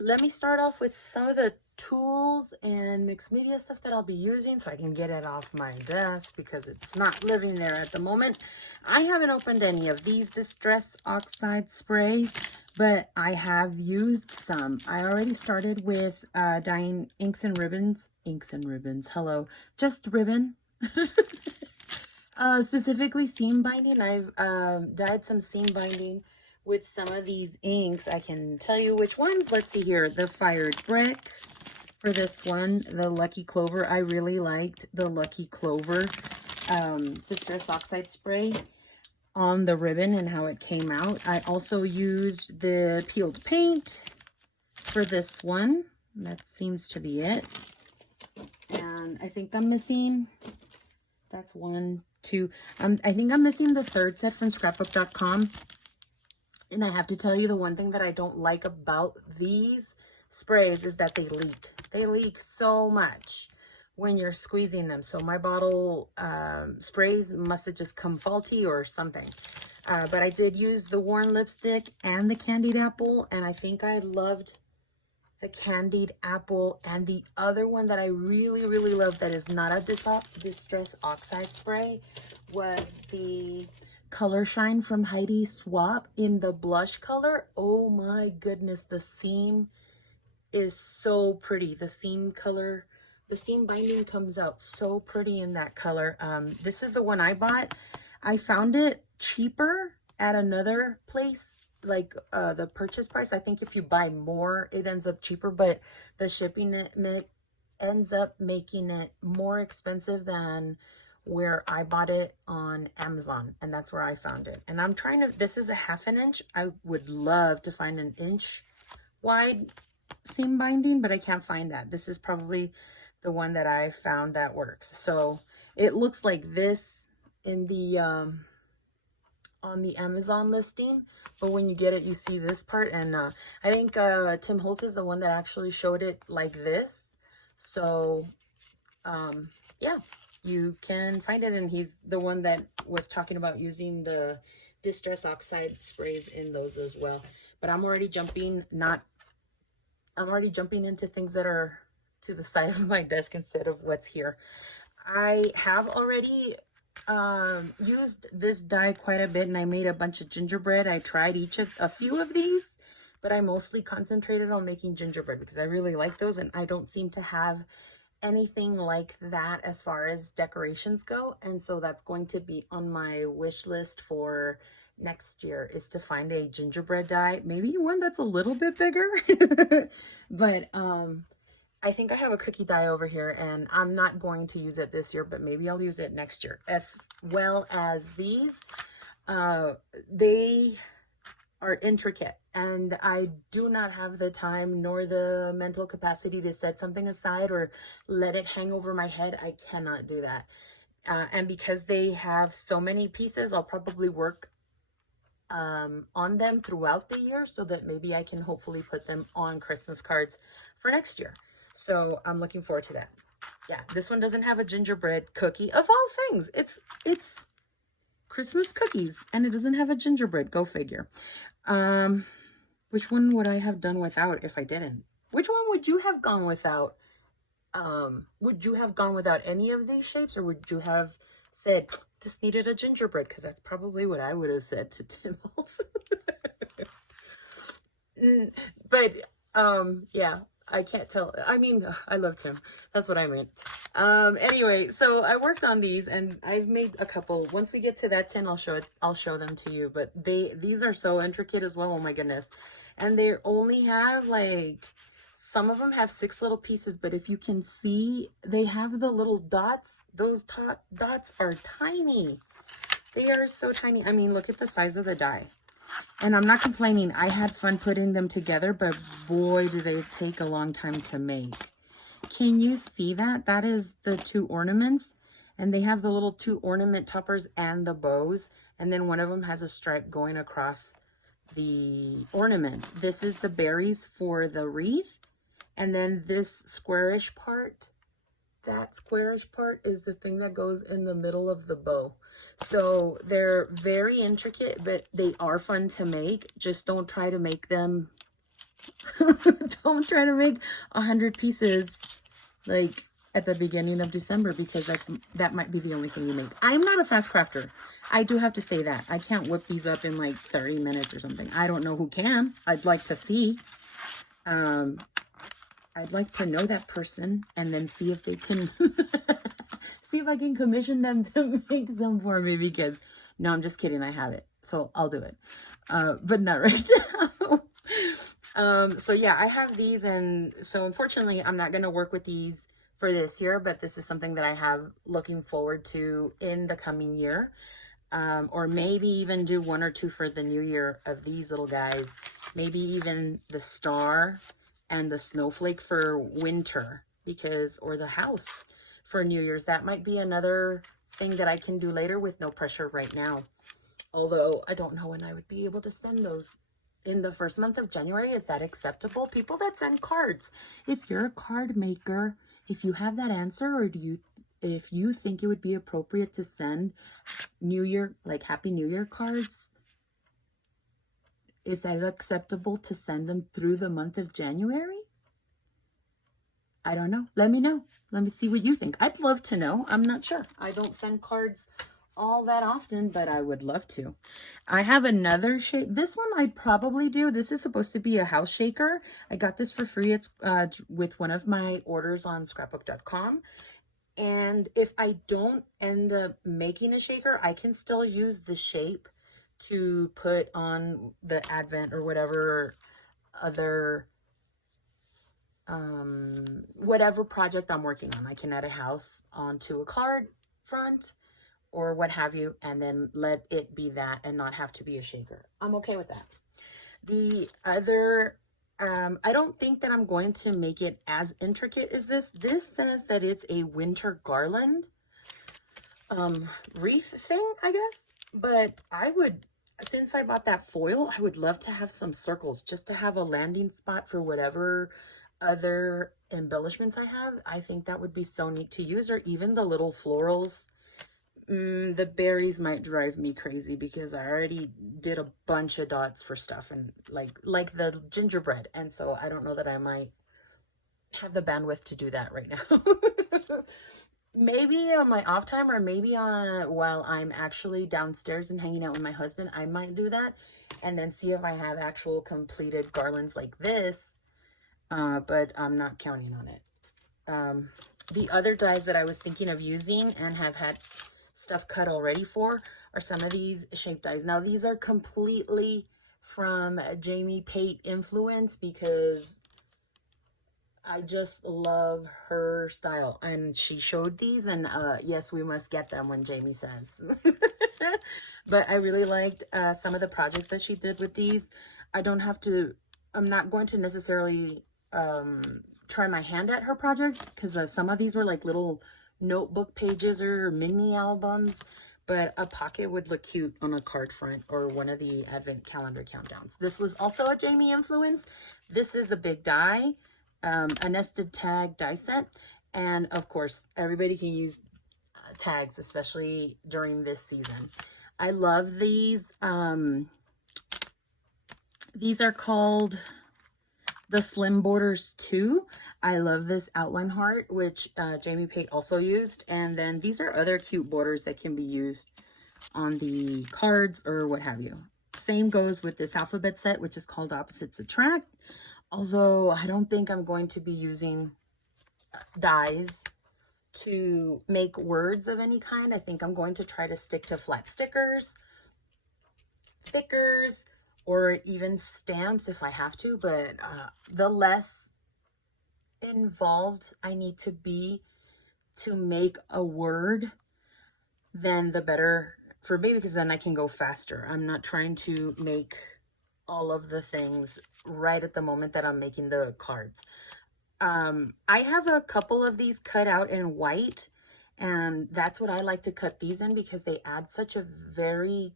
let me start off with some of the tools and mixed media stuff that I'll be using so I can get it off my desk because it's not living there at the moment. I haven't opened any of these Distress Oxide sprays, but I have used some. I already started with dyeing inks and ribbons. Hello, just ribbon. Specifically seam binding. I've dyed some seam binding with some of these inks. I can tell you which ones. Let's see here. The Fired Brick for this one. The Lucky Clover. I really liked the Lucky Clover Distress Oxide spray on the ribbon and how it came out. I also used the peeled paint for this one. That seems to be it. And I think I'm missing, that's 1, 2. I think I'm missing the third set from scrapbook.com. And I have to tell you, the one thing that I don't like about these sprays is that they leak. They leak so much when you're squeezing them. So my bottle sprays must have just come faulty or something. But I did use the Worn Lipstick and the Candied Apple. And I think I loved the Candied Apple. And the other one that I really, really love that is not a Distress Oxide spray was the Color Shine from Heidi Swapp in the blush color. Oh my goodness, the seam is so pretty. The seam color, the seam binding comes out so pretty in that color. This is the one I bought. I found it cheaper at another place, like the purchase price. I think if you buy more, it ends up cheaper, but the shipping it ends up making it more expensive than where I bought it on Amazon, and that's where I found it. And I'm trying to, this is a 1/2 inch. I would love to find an inch wide seam binding, but I can't find that. This is probably the one that I found that works. So it looks like this in the on the Amazon listing, but when you get it, you see this part. And I think Tim Holtz is the one that actually showed it like this. So yeah, you can find it, and he's the one that was talking about using the Distress Oxide sprays in those as well. But I'm already jumping into things that are to the side of my desk instead of what's here. I have already used this dye quite a bit, and I made a bunch of gingerbread. I tried a few of these, but I mostly concentrated on making gingerbread because I really like those, and I don't seem to have anything like that as far as decorations go. And so that's going to be on my wish list for next year, is to find a gingerbread dye, maybe one that's a little bit bigger. But I think I have a cookie dye over here, and I'm not going to use it this year, but maybe I'll use it next year. As well as these, they are intricate, and I do not have the time nor the mental capacity to set something aside or let it hang over my head. I cannot do that. And because they have so many pieces, I'll probably work on them throughout the year so that maybe I can hopefully put them on Christmas cards for next year. So I'm looking forward to that. Yeah, this one doesn't have a gingerbread cookie, of all things. It's Christmas cookies, and it doesn't have a gingerbread. Go figure. Which one would I have done without if I didn't? Which one would you have gone without? Would you have gone without any of these shapes, or would you have said this needed a gingerbread? Because that's probably what I would have said to Tim Holtz. But yeah, I can't tell. I mean, I loved him. That's what I meant. Anyway, so I worked on these, and I've made a couple. Once we get to that 10, I'll show them to you. But these are so intricate as well. Oh my goodness. And they only have, like, some of them have 6 little pieces, but if you can see, they have the little dots. Those dots are tiny. They are so tiny. I mean, look at the size of the die. And I'm not complaining. I had fun putting them together, but boy, do they take a long time to make. Can you see that? That is the 2 ornaments, and they have the little 2 ornament toppers and the bows, and then one of them has a stripe going across the ornament. This is the berries for the wreath, and then this squarish part, that squarish part is the thing that goes in the middle of the bow. So they're very intricate, but they are fun to make. Just don't try to make them Don't try to make 100 pieces like at the beginning of December, because that might be the only thing you make. I'm not a fast crafter. I do have to say that. I can't whip these up in like 30 minutes or something. I don't know who can. I'd like to see. I'd like to know that person and then see if they can see if I can commission them to make some for me, because no, I'm just kidding. I have it. So I'll do it. But not right now. So yeah, I have these, and so unfortunately I'm not going to work with these for this year, but this is something that I have looking forward to in the coming year. Or maybe even do 1 or 2 for the new year of these little guys. Maybe even the star and the snowflake for winter, because, or the house for New Year's. That might be another thing that I can do later with no pressure right now. Although I don't know when I would be able to send those. In the first month of January, is that acceptable? People that send cards, if you're a card maker, if you have that answer, or if you think it would be appropriate to send New Year, like Happy New Year cards, is that acceptable to send them through the month of January? I don't know. Let me know. Let me see what you think. I'd love to know. I'm not sure. I don't send cards all that often, but I would love to. I have another shape. This one I'd probably do. This is supposed to be a house shaker. I got this for free. It's with one of my orders on scrapbook.com. And if I don't end up making a shaker, I can still use the shape to put on the Advent or whatever other whatever project I'm working on. I can add a house onto a card front or what have you, and then let it be that and not have to be a shaker. I'm okay with that. The other, I don't think that I'm going to make it as intricate as this. This says that it's a winter garland wreath thing, I guess. But I would, since I bought that foil, I would love to have some circles just to have a landing spot for whatever other embellishments I have. I think that would be so neat to use, or even the little florals. The berries might drive me crazy because I already did a bunch of dots for stuff, and like the gingerbread, and so I don't know that I might have the bandwidth to do that right now. Maybe on my off time, or maybe while I'm actually downstairs and hanging out with my husband, I might do that, and then see if I have actual completed garlands like this. But I'm not counting on it. The other dies that I was thinking of using and have had stuff cut already for are some of these shape dies. Now these are completely from Jamie Pate influence, because I just love her style, and she showed these, and yes, we must get them when Jamie says. But I really liked some of the projects that she did with these. I'm not going to necessarily try my hand at her projects, because some of these were like little notebook pages or mini albums, but a pocket would look cute on a card front or one of the Advent calendar countdowns. This was also a Jamie influence. This is a big die, a nested tag die set, and of course everybody can use tags, especially during this season. I love these. These are called the Slim Borders 2. I love this outline heart, which Jamie Pate also used. And then these are other cute borders that can be used on the cards or what have you. Same goes with this alphabet set, which is called Opposites Attract. Although I don't think I'm going to be using dies to make words of any kind. I think I'm going to try to stick to flat stickers, thickers, or even stamps if I have to. But the less involved I need to be to make a word, then the better for me, because then I can go faster. I'm not trying to make all of the things right at the moment that I'm making the cards. I have a couple of these cut out in white, and that's what I like to cut these in, because they add such a very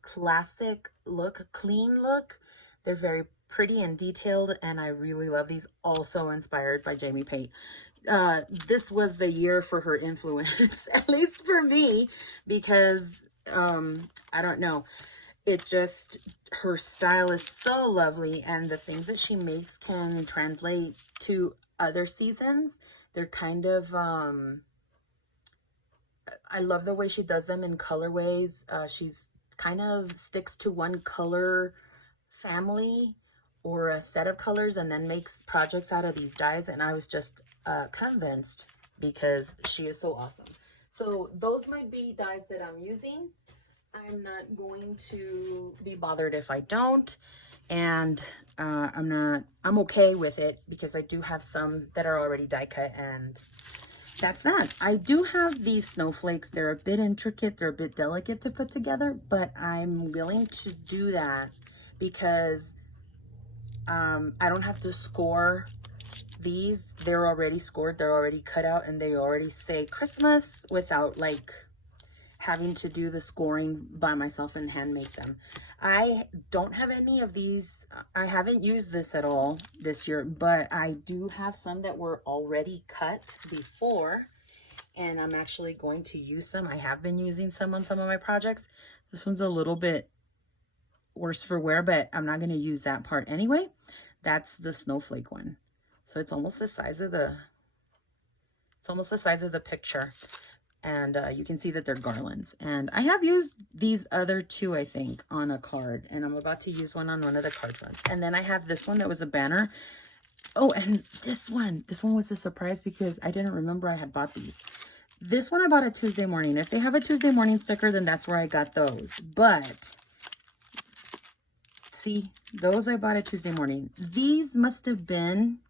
classic look, clean look. They're very pretty and detailed, and I really love these. Also inspired by Jamie Pate. This was the year for her influence, at least for me, because I don't know. it just, her style is so lovely, and the things that she makes can translate to other seasons. They're kind of, I love the way she does them in colorways. She's kind of sticks to one color family or a set of colors and then makes projects out of these dyes. And I was just convinced because she is so awesome. So those might be dyes that I'm using. I'm not going to be bothered if I don't. And I'm okay with it because I do have some that are already die cut, and that's that. I do have these snowflakes. They're a bit intricate. They're a bit delicate to put together, but I'm willing to do that because I don't have to score these. They're already scored. They're already cut out, and they already say Christmas without like having to do the scoring by myself and hand make them. I don't have any of these. I haven't used this at all this year, but I do have some that were already cut before, and I'm actually going to use some. I have been using some on some of my projects. This one's a little bit worse for wear, but I'm not going to use that part anyway. That's the snowflake one. So it's almost the size of the, picture. And you can see that they're garlands. And I have used these other two, I think, on a card. And I'm about to use one on one of the card ones. And then I have this one that was a banner. Oh, and this one was a surprise because I didn't remember I had bought these. This one I bought at Tuesday Morning. If they have a Tuesday Morning sticker, then that's where I got those. But, see, those I bought at Tuesday Morning. These must have been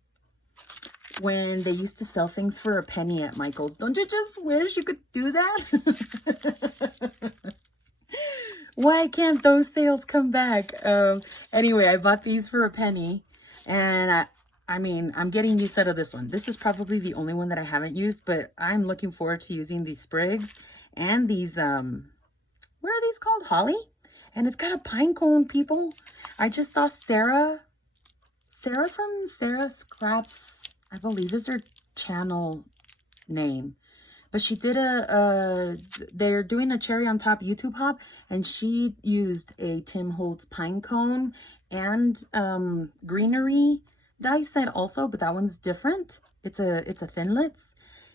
when they used to sell things for a penny at Michael's. Don't you just wish you could do that? Why can't those sales come back? Anyway, I bought these for a penny, and I mean, I'm getting use out of this one. This is probably the only one that I haven't used, but I'm looking forward to using these sprigs and these, what are these called? Holly? And it's got a pine cone, people. I just saw Sarah from Sarah Scraps, I believe is her channel name, but she did they're doing a cherry on top YouTube hop, and she used a Tim Holtz pine cone and greenery dye set also, but that one's different. It's a Thinlits,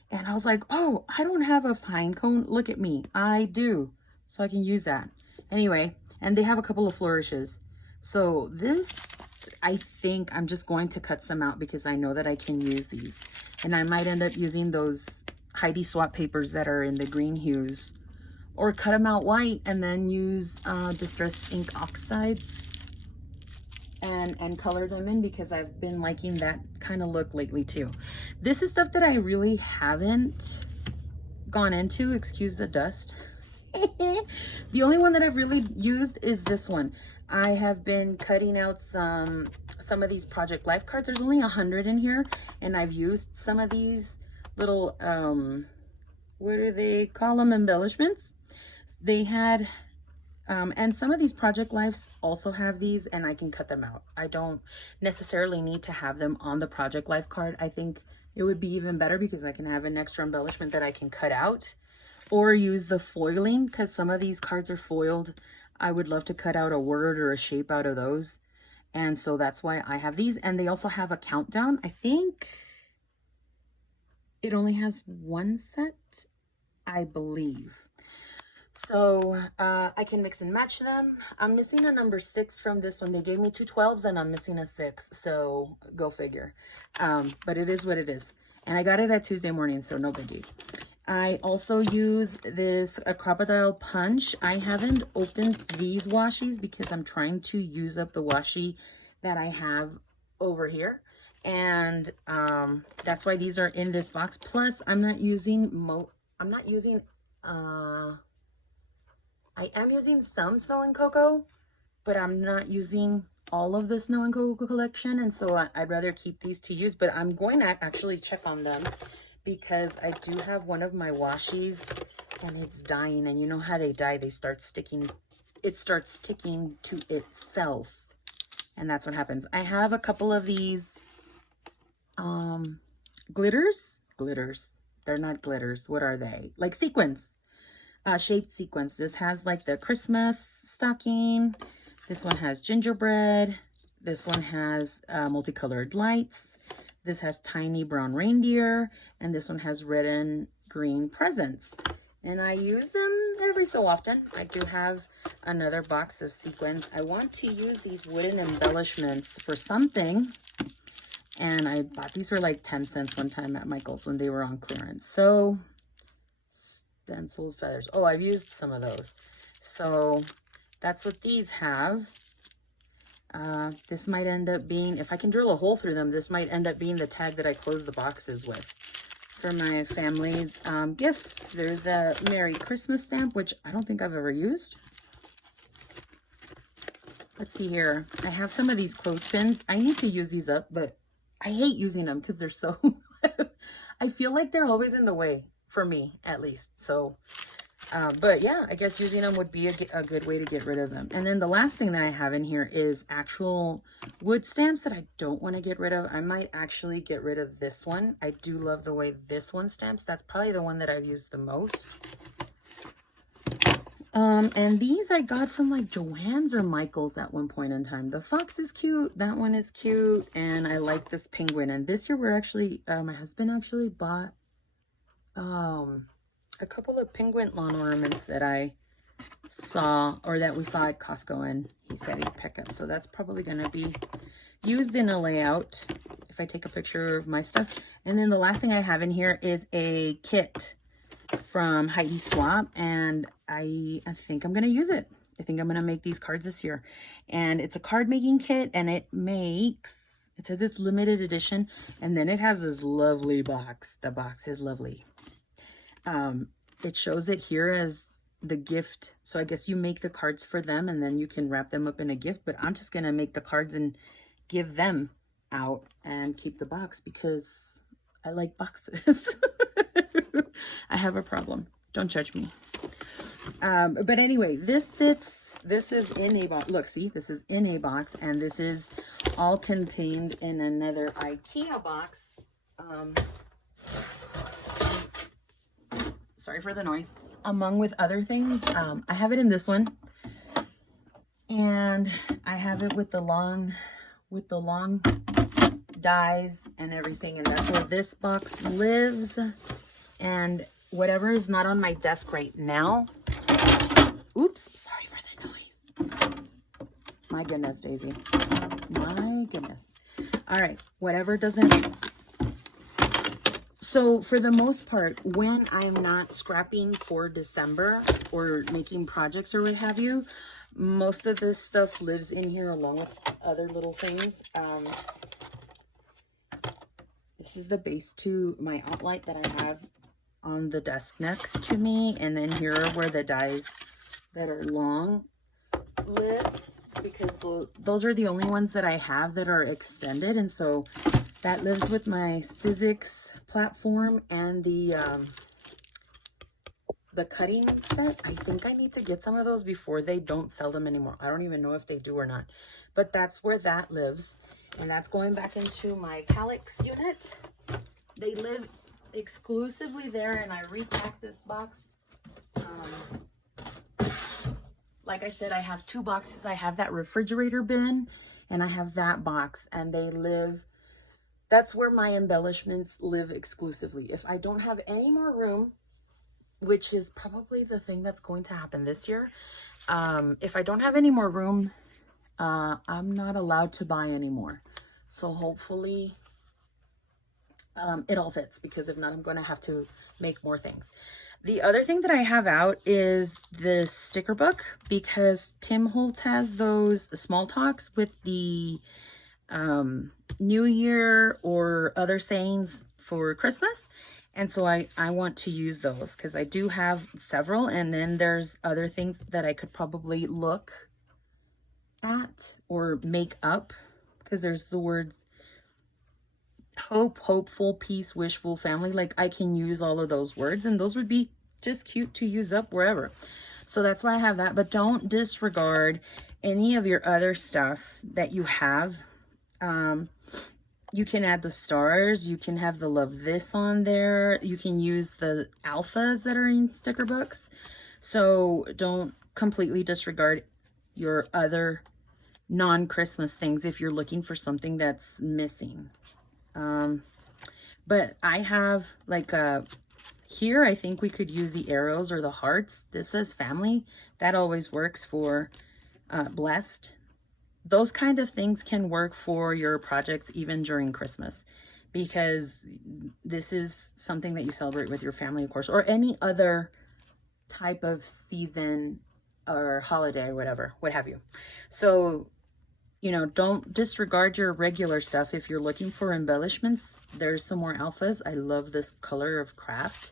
and I was like, oh, I don't have a pine cone. Look at me, I do, so I can use that anyway. And they have a couple of flourishes. So this, I think I'm just going to cut some out because I know that I can use these. And I might end up using those Heidi swap papers that are in the green hues, or cut them out white and then use Distress Ink Oxides and color them in, because I've been liking that kind of look lately too. This is stuff that I really haven't gone into, excuse the dust. The only one that I've really used is this one. I have been cutting out some of these Project Life cards. There's only 100 in here, and I've used some of these little, what do they call them, embellishments. They had, and some of these Project Lives also have these, and I can cut them out. I don't necessarily need to have them on the Project Life card. I think it would be even better because I can have an extra embellishment that I can cut out, or use the foiling, because some of these cards are foiled. I would love to cut out a word or a shape out of those. And so that's why I have these. And they also have a countdown. I think it only has one set, I believe. So I can mix and match them. I'm missing a number 6 from this one. They gave me 2 12s and I'm missing a 6. So go figure. But it is what it is. And I got it at Tuesday Morning, so no biggie. I also use this a Crocodile Punch. I haven't opened these washies because I'm trying to use up the washi that I have over here. And that's why these are in this box. Plus, I'm not using I am using some Snow and Cocoa, but I'm not using all of the Snow and Cocoa collection. And so I'd rather keep these to use, but I'm going to actually check on them, because I do have one of my washies and it's dying, and you know how they die, they start sticking, it starts sticking to itself, and that's what happens. I have a couple of these glitters, they're not glitters, what are they, like sequins, shaped sequins. This has like the Christmas stocking. This one has gingerbread. This one has multicolored lights. This has tiny brown reindeer. And this one has red and green presents. And I use them every so often. I do have another box of sequins. I want to use these wooden embellishments for something. And I bought these for like 10 cents one time at Michael's when they were on clearance. So, stenciled feathers. Oh, I've used some of those. So, that's what these have. This might end up being, if I can drill a hole through them, this might end up being the tag that I close the boxes with. For my family's gifts, there's a Merry Christmas stamp, which I don't think I've ever used. Let's see here. I have some of these clothespins. I need to use these up, but I hate using them because they're so, I feel like they're always in the way, for me at least. So, but yeah, I guess using them would be a good way to get rid of them. And then the last thing that I have in here is actual wood stamps that I don't want to get rid of. I might actually get rid of this one. I do love the way this one stamps. That's probably the one that I've used the most. And these I got from like Joann's or Michael's at one point in time. The fox is cute. That one is cute. And I like this penguin. And this year we're actually, my husband actually bought, a couple of penguin lawn ornaments that I saw, or that we saw at Costco, and he said he'd pick up. So that's probably going to be used in a layout if I take a picture of my stuff. And then the last thing I have in here is a kit from Heidi Swap, and I think I'm going to use it. I think I'm going to make these cards this year. And it's a card making kit, and it says it's limited edition, and then it has this lovely box. The box is lovely. It shows it here as the gift. So I guess you make the cards for them and then you can wrap them up in a gift, but I'm just going to make the cards and give them out and keep the box because I like boxes. I have a problem. Don't judge me. But anyway, this is in a box. Look, see, this is in a box, and this is all contained in another IKEA box. Sorry for the noise. Among with other things, I have it in this one, and I have it with the long dies and everything, and that's where this box lives. And whatever is not on my desk right now. Oops, sorry for the noise. My goodness, Daisy. My goodness. All right, whatever doesn't. So for the most part, when I'm not scrapping for December or making projects or what have you, most of this stuff lives in here along with other little things. This is the base to my outline that I have on the desk next to me. And then here are where the dies that are long live, because those are the only ones that I have that are extended. And so that lives with my Sizzix platform and the cutting set. I think I need to get some of those before they don't sell them anymore. I don't even know if they do or not, but that's where that lives. And that's going back into my Calyx unit. They live exclusively there, and I repacked this box. Like I said, I have two boxes. I have that refrigerator bin and I have that box, and they live, that's where my embellishments live exclusively. If I don't have any more room, which is probably the thing that's going to happen this year, if I don't have any more room, I'm not allowed to buy anymore. So hopefully it all fits, because if not, I'm going to have to make more things. The other thing that I have out is the sticker book, because Tim Holtz has those small talks with the New Year or other sayings for Christmas. And so I want to use those because I do have several. And then there's other things that I could probably look at or make up, because there's the words hope, hopeful, peace, wishful, family. Like I can use all of those words, and those would be just cute to use up wherever. So that's why I have that. But don't disregard any of your other stuff that you have. You can add the stars. You can have the love this on there. You can use the alphas that are in sticker books. So don't completely disregard your other non-Christmas things if you're looking for something that's missing. But I have like here, I think we could use the arrows or the hearts. This says family. That always works for blessed. Those kind of things can work for your projects even during Christmas, because this is something that you celebrate with your family, of course, or any other type of season or holiday or whatever, what have you. So, you know, don't disregard your regular stuff. If you're looking for embellishments, there's some more alphas. I love this color of craft.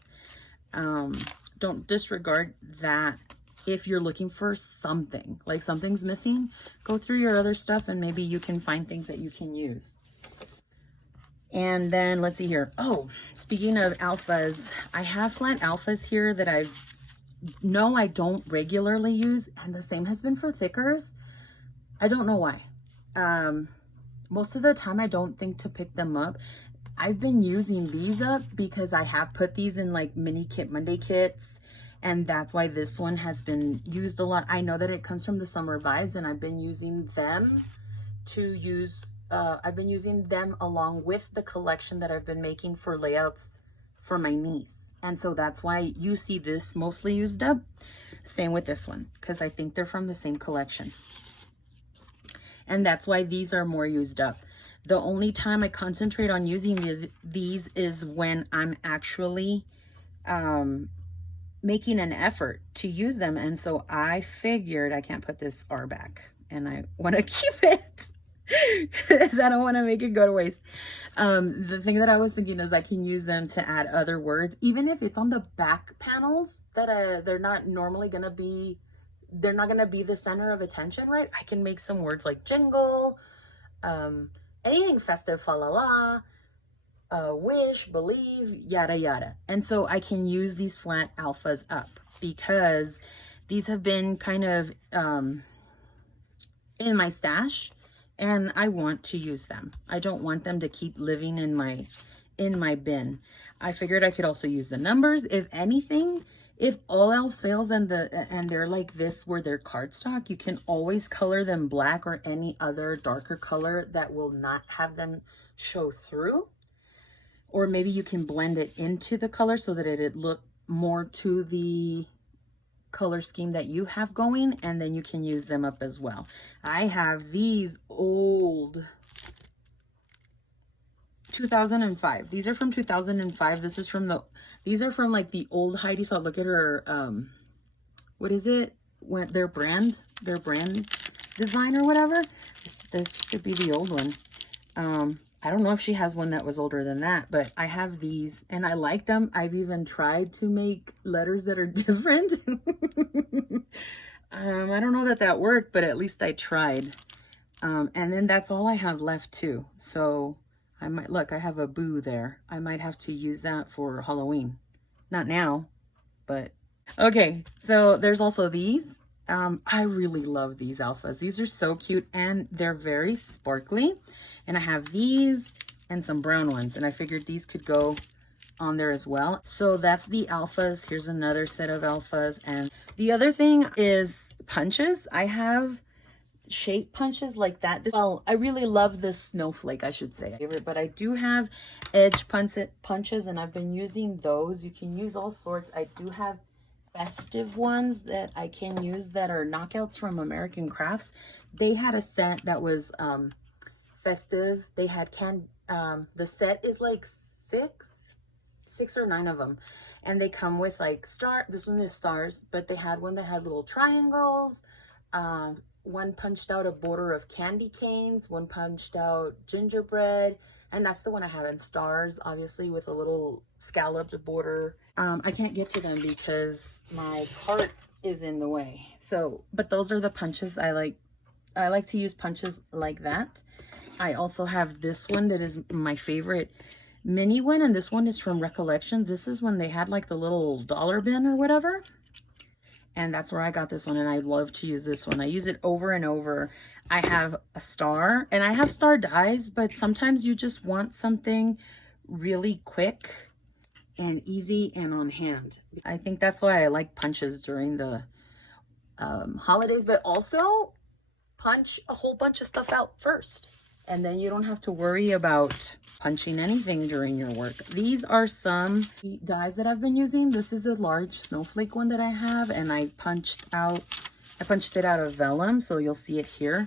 Don't disregard that. If you're looking for something, like something's missing, go through your other stuff and maybe you can find things that you can use. And then let's see here. Oh, speaking of alphas, I have flat alphas here that I don't regularly use, and the same has been for thickers. I don't know why. Most of the time I don't think to pick them up. I've been using these up because I have put these in like mini kit Monday kits, and that's why this one has been used a lot. I know that it comes from the Summer Vibes, and I've been using them to use, I've been using them along with the collection that I've been making for layouts for my niece. And so that's why you see this mostly used up. Same with this one, because I think they're from the same collection. And that's why these are more used up. The only time I concentrate on using these is when I'm actually making an effort to use them. And so I figured I can't put this R back, and I want to keep it because I don't want to make it go to waste. The thing that I was thinking is I can use them to add other words, even if it's on the back panels that they're not normally going to be, they're not going to be the center of attention, right? I can make some words like jingle, anything festive, fa la la, wish, believe, yada yada. And so I can use these flat alphas up because these have been kind of in my stash, and I want to use them. I don't want them to keep living in my bin. I figured I could also use the numbers. If anything, if all else fails and they're like this where they're cardstock, you can always color them black or any other darker color that will not have them show through. Or maybe you can blend it into the color so that it look more to the color scheme that you have going, and then you can use them up as well. I have these old 2005. These are from 2005. This is from these are from like the old Heidi. So look at her, what is it? When their brand design or whatever. This should be the old one. I don't know if she has one that was older than that, but I have these and I like them. I've even tried to make letters that are different. I don't know that worked, but at least I tried. And then that's all I have left too. So I might, look, I have a boo there. I might have to use that for Halloween. Not now, but okay. So there's also these. I really love these alphas. These are so cute and they're very sparkly. And I have these and some brown ones, and I figured these could go on there as well. So that's the alphas. Here's another set of alphas. And the other thing is punches. I have shape punches like that. Well, I really love this snowflake, I should say, but I do have edge punches, and I've been using those. You can use all sorts. I do have festive ones that I can use that are knockouts from American Crafts. They had a set that was festive. They had the set is like six or nine of them, and they come with like this one is stars, but they had one that had little triangles. One punched out a border of candy canes, one punched out gingerbread, and that's the one I have, in stars, obviously, with a little scalloped border. I can't get to them because my cart is in the way. So, but those are the punches I like. I like to use punches like that. I also have this one that is my favorite mini one, and this one is from Recollections. This is when they had like the little dollar bin or whatever. And that's where I got this one, and I love to use this one. I use it over and over. I have a star, and I have star dies, but sometimes you just want something really quick and easy and on hand. I think that's why I like punches during the holidays, but also punch a whole bunch of stuff out first. And then you don't have to worry about punching anything during your work. These are some dies that I've been using. This is a large snowflake one that I have, and I punched it out of vellum, so you'll see it here.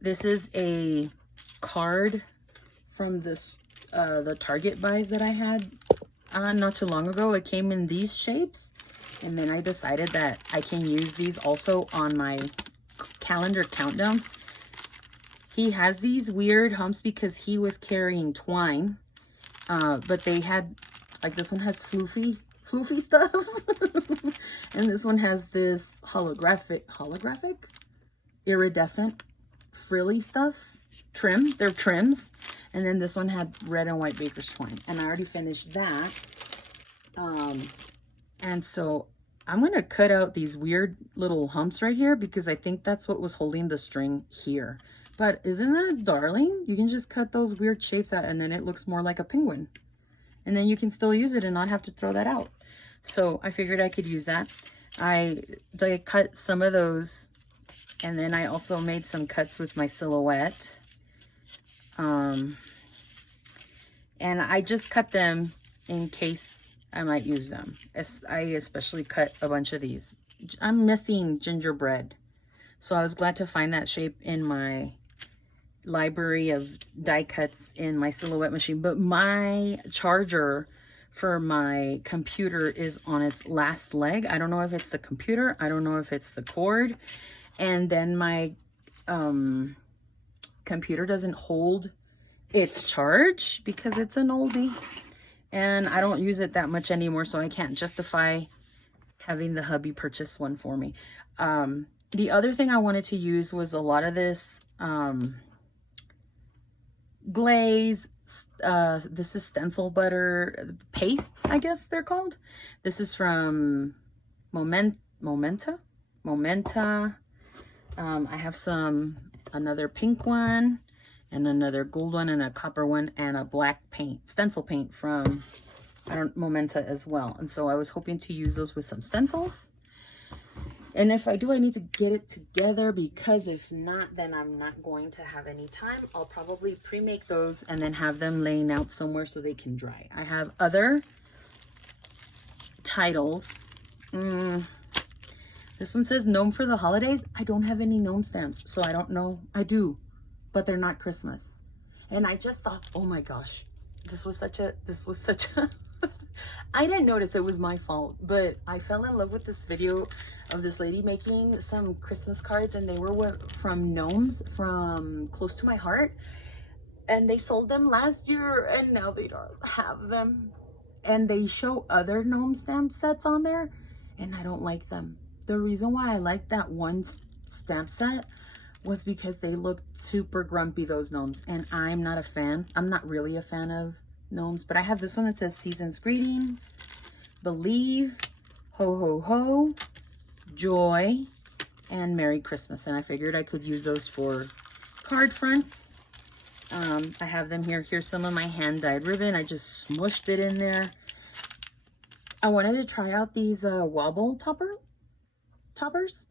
This is a card from this the Target buys that I had not too long ago. It came in these shapes, and then I decided that I can use these also on my calendar countdowns. He has these weird humps because he was carrying twine, but they had, like, this one has floofy stuff, and this one has this holographic, iridescent, frilly stuff, they're trims, and then this one had red and white baker's twine, and I already finished that, and so I'm going to cut out these weird little humps right here because I think that's what was holding the string here. But isn't that darling? You can just cut those weird shapes out and then it looks more like a penguin. And then you can still use it and not have to throw that out. So I figured I could use that. I cut some of those, and then I also made some cuts with my silhouette. And I just cut them in case I might use them. I especially cut a bunch of these. I'm missing gingerbread, so I was glad to find that shape in my library of die cuts in my silhouette machine. But my charger for my computer is on its last leg. I don't know if it's the computer, I don't know if it's the cord, and then my computer doesn't hold its charge because it's an oldie, and I don't use it that much anymore, so I can't justify having the hubby purchase one for me. The other thing I wanted to use was a lot of this glaze. This is stencil butter pastes, I guess they're called. This is from Momenta. I have another pink one, and another gold one, and a copper one, and a black paint, stencil paint from Momenta as well. And so I was hoping to use those with some stencils. And if I do, I need to get it together, because if not, then I'm not going to have any time. I'll probably pre-make those and then have them laying out somewhere so they can dry. I have other titles. This one says gnome for the holidays. I don't have any gnome stamps, so I don't know. I do, but they're not Christmas. And I just thought, oh my gosh, this was such a I didn't notice, it was my fault, but I fell in love with this video of this lady making some Christmas cards, and they were from gnomes from Close to My Heart, and they sold them last year, and now they don't have them, and they show other gnome stamp sets on there, and I don't like them. The reason why I like that one stamp set was because they looked super grumpy, those gnomes, and I'm not a fan. I'm not really a fan of gnomes, but I have this one that says Season's Greetings, Believe, Ho Ho Ho, Joy, and Merry Christmas, and I figured I could use those for card fronts. I have them here. Here's some of my hand-dyed ribbon. I just smushed it in there. I wanted to try out these wobble toppers.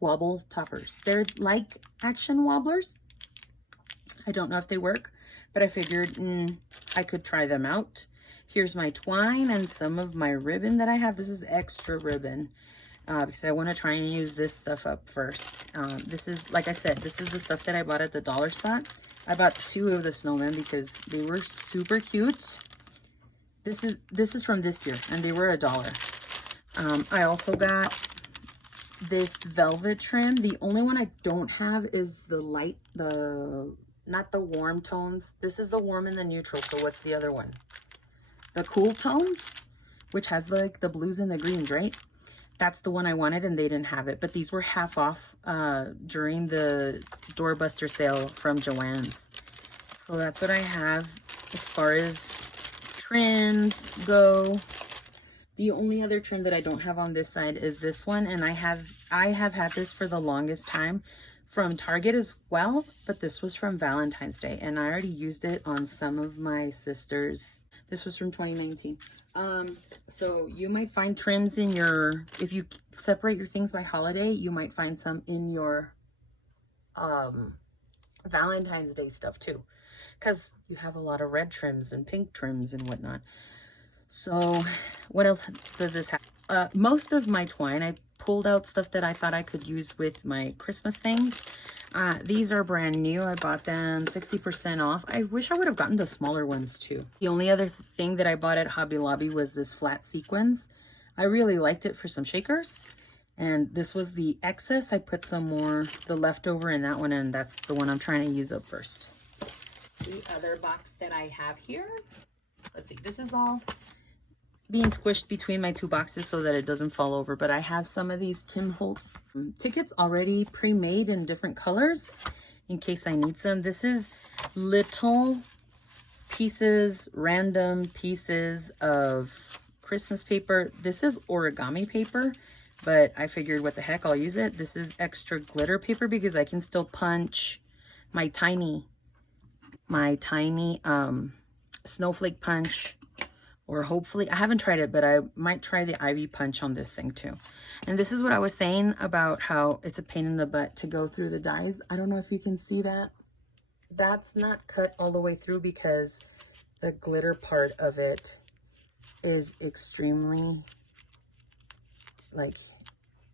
They're like action wobblers. I don't know if they work, but I figured I could try them out. Here's my twine and some of my ribbon that I have. This is extra ribbon because I want to try and use this stuff up first. This is, like I said, this is the stuff that I bought at the dollar spot. I bought 2 of the snowmen because they were super cute. This is from this year, and they were $1. I also got this velvet trim. The only one I don't have is the light, not the warm tones. This is the warm and the neutral. So what's the other one? The cool tones, which has like the blues and the greens, right? That's the one I wanted, and they didn't have it. But these were half off during the doorbuster sale from Joann's. So that's what I have as far as trims go. The only other trim that I don't have on this side is this one, and I have had this for the longest time from Target as well, but this was from Valentine's Day, and I already used it on some of my sisters. This was from 2019. So you might find trims in your, if you separate your things by holiday, you might find some in your Valentine's Day stuff too, because you have a lot of red trims and pink trims and whatnot. So what else does this have? Most of my twine, I pulled out stuff that I thought I could use with my Christmas things. These are brand new. I bought them 60% off. I wish I would have gotten the smaller ones too. The only other thing that I bought at Hobby Lobby was this flat sequins. I really liked it for some shakers. And this was the excess. I put some more, the leftover in that one, and that's the one I'm trying to use up first. The other box that I have here, let's see, this is all being squished between my two boxes so that it doesn't fall over, but I have some of these Tim Holtz tickets already pre-made in different colors in case I need some. This is little pieces, random pieces of Christmas paper. This is origami paper, but I figured what the heck, I'll use it. This is extra glitter paper because I can still punch my tiny snowflake punch. Or hopefully, I haven't tried it, but I might try the Ivy punch on this thing too. And this is what I was saying about how it's a pain in the butt to go through the dies. I don't know if you can see that. That's not cut all the way through because the glitter part of it is extremely, like,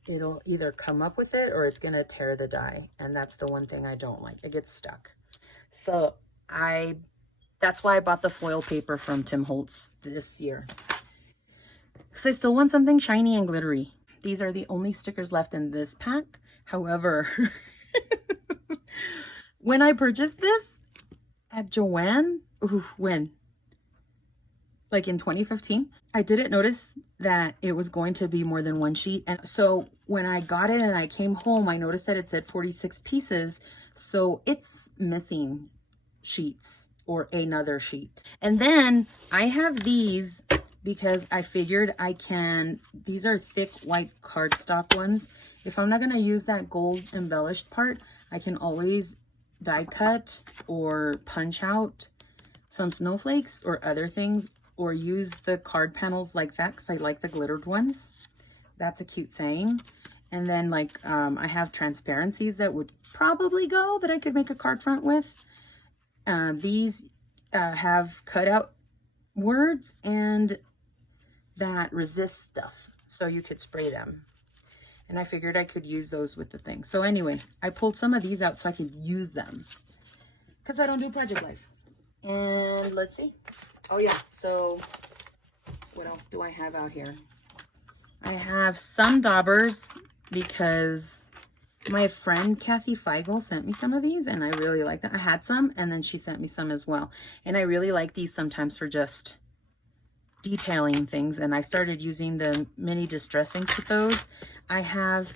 it'll either come up with it or it's gonna tear the die. And that's the one thing I don't like. It gets stuck. So that's why I bought the foil paper from Tim Holtz this year. Because I still want something shiny and glittery. These are the only stickers left in this pack. However, when I purchased this at Joann, when? Like in 2015, I didn't notice that it was going to be more than one sheet. And so when I got it and I came home, I noticed that it said 46 pieces. So it's missing sheets. Or another sheet. And then I have these because I figured I can, these are thick white cardstock ones. If I'm not gonna use that gold embellished part, I can always die cut or punch out some snowflakes or other things, or use the card panels like that because I like the glittered ones. That's a cute saying. And then like I have transparencies that would probably go that I could make a card front with. These have cutout words and that resist stuff, so you could spray them. And I figured I could use those with the thing. So anyway, I pulled some of these out so I could use them because I don't do Project Life. And let's see. Oh yeah, so what else do I have out here? I have some daubers because my friend Kathy Feigl sent me some of these and I really like that. I had some and then she sent me some as well. And I really like these sometimes for just detailing things. And I started using the mini distressings with those. I have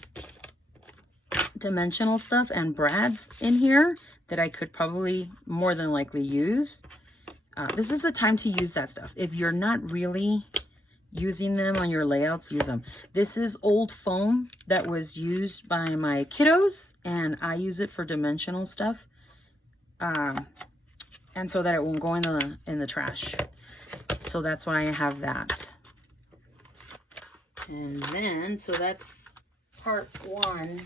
dimensional stuff and brads in here that I could probably more than likely use. This is the time to use that stuff. If you're not really using them on your layouts, use them. This is old foam that was used by my kiddos and I use it for dimensional stuff, and so that it won't go in the trash. So that's why I have that. And then, so that's part one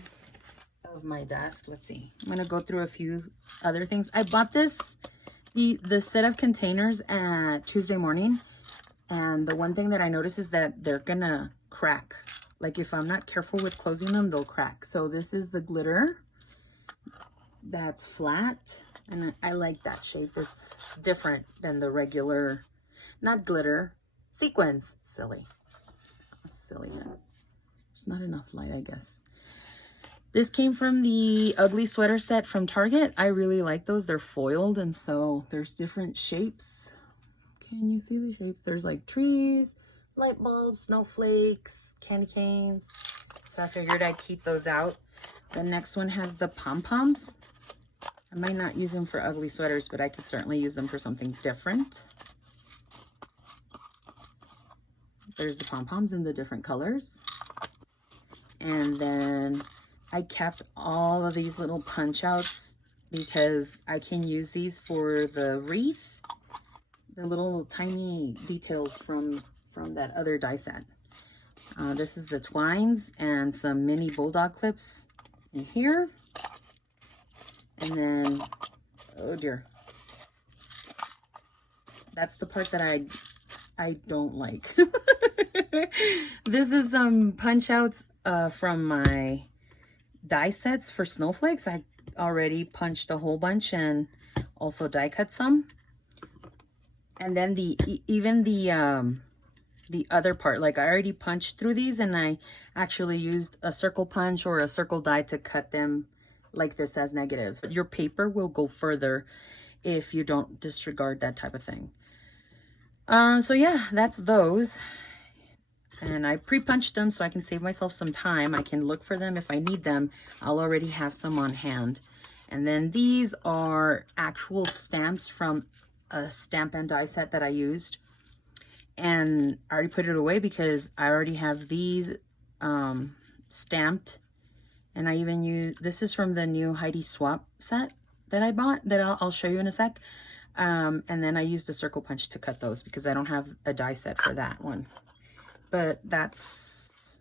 of my desk. Let's see, I'm gonna go through a few other things. I bought this, the set of containers at Tuesday morning. And the one thing that I noticed is that they're gonna crack. Like if I'm not careful with closing them, they'll crack. So this is the glitter that's flat. And I like that shape. It's different than the regular, not glitter, sequins. Silly. Silly. There's not enough light, I guess. This came from the ugly sweater set from Target. I really like those. They're foiled, and so there's different shapes. Can you see the shapes? There's like trees, light bulbs, snowflakes, candy canes. So I figured I'd keep those out. The next one has the pom-poms. I might not use them for ugly sweaters, but I could certainly use them for something different. There's the pom-poms in the different colors. And then I kept all of these little punch outs because I can use these for the wreath. the little tiny details from that other die set. This is the twines and some mini bulldog clips in here. And then, oh dear, that's the part that I don't like. This is some punch outs from my die sets for snowflakes. I already punched a whole bunch and also die cut some. And then even the other part, like I already punched through these, and I actually used a circle punch or a circle die to cut them like this as negative. Your paper will go further if you don't disregard that type of thing. So yeah, that's those. And I pre-punched them so I can save myself some time. I can look for them if I need them. I'll already have some on hand. And then these are actual stamps from a stamp and die set that I used. And I already put it away because I already have these stamped. And I even use, this is from the new Heidi Swap set that I bought that I'll show you in a sec. And then I used a circle punch to cut those because I don't have a die set for that one. But that's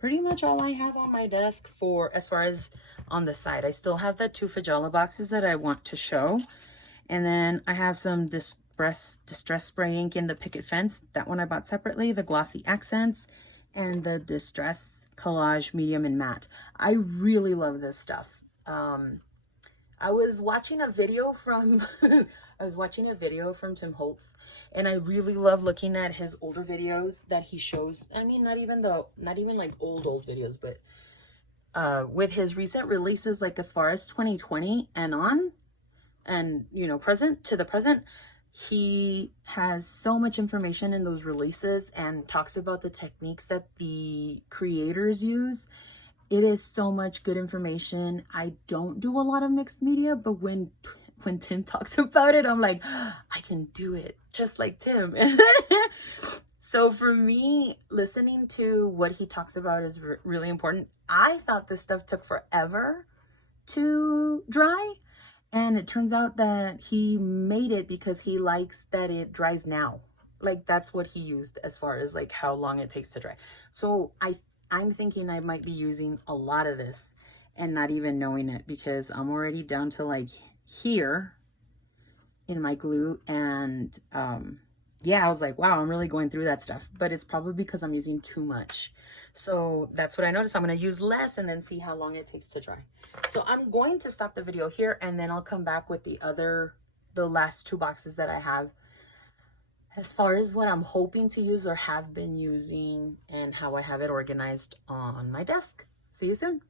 pretty much all I have on my desk for as far as on the side. I still have the 2 Fajala boxes that I want to show. And then I have some distress spray ink in the picket fence. That one I bought separately. The glossy accents and the distress collage medium and matte. I really love this stuff. I was watching a video from Tim Holtz, and I really love looking at his older videos that he shows. I mean, not even like old videos, but with his recent releases, like as far as 2020 and on, and you know, present to the present, he has so much information in those releases and talks about the techniques that the creators use. It is so much good information. I don't do a lot of mixed media, but when Tim talks about it, I'm like, I can do it just like Tim. So for me, listening to what he talks about is really important. I thought this stuff took forever to dry, and it turns out that he made it because he likes that it dries now. Like that's what he used as far as like how long it takes to dry. So I'm thinking I might be using a lot of this and not even knowing it because I'm already down to like here in my glue. And yeah, I was like, wow, I'm really going through that stuff, but it's probably because I'm using too much. So that's what I noticed. I'm going to use less and then see how long it takes to dry. So I'm going to stop the video here, and then I'll come back with the last 2 boxes that I have as far as what I'm hoping to use or have been using and how I have it organized on my desk. See you soon.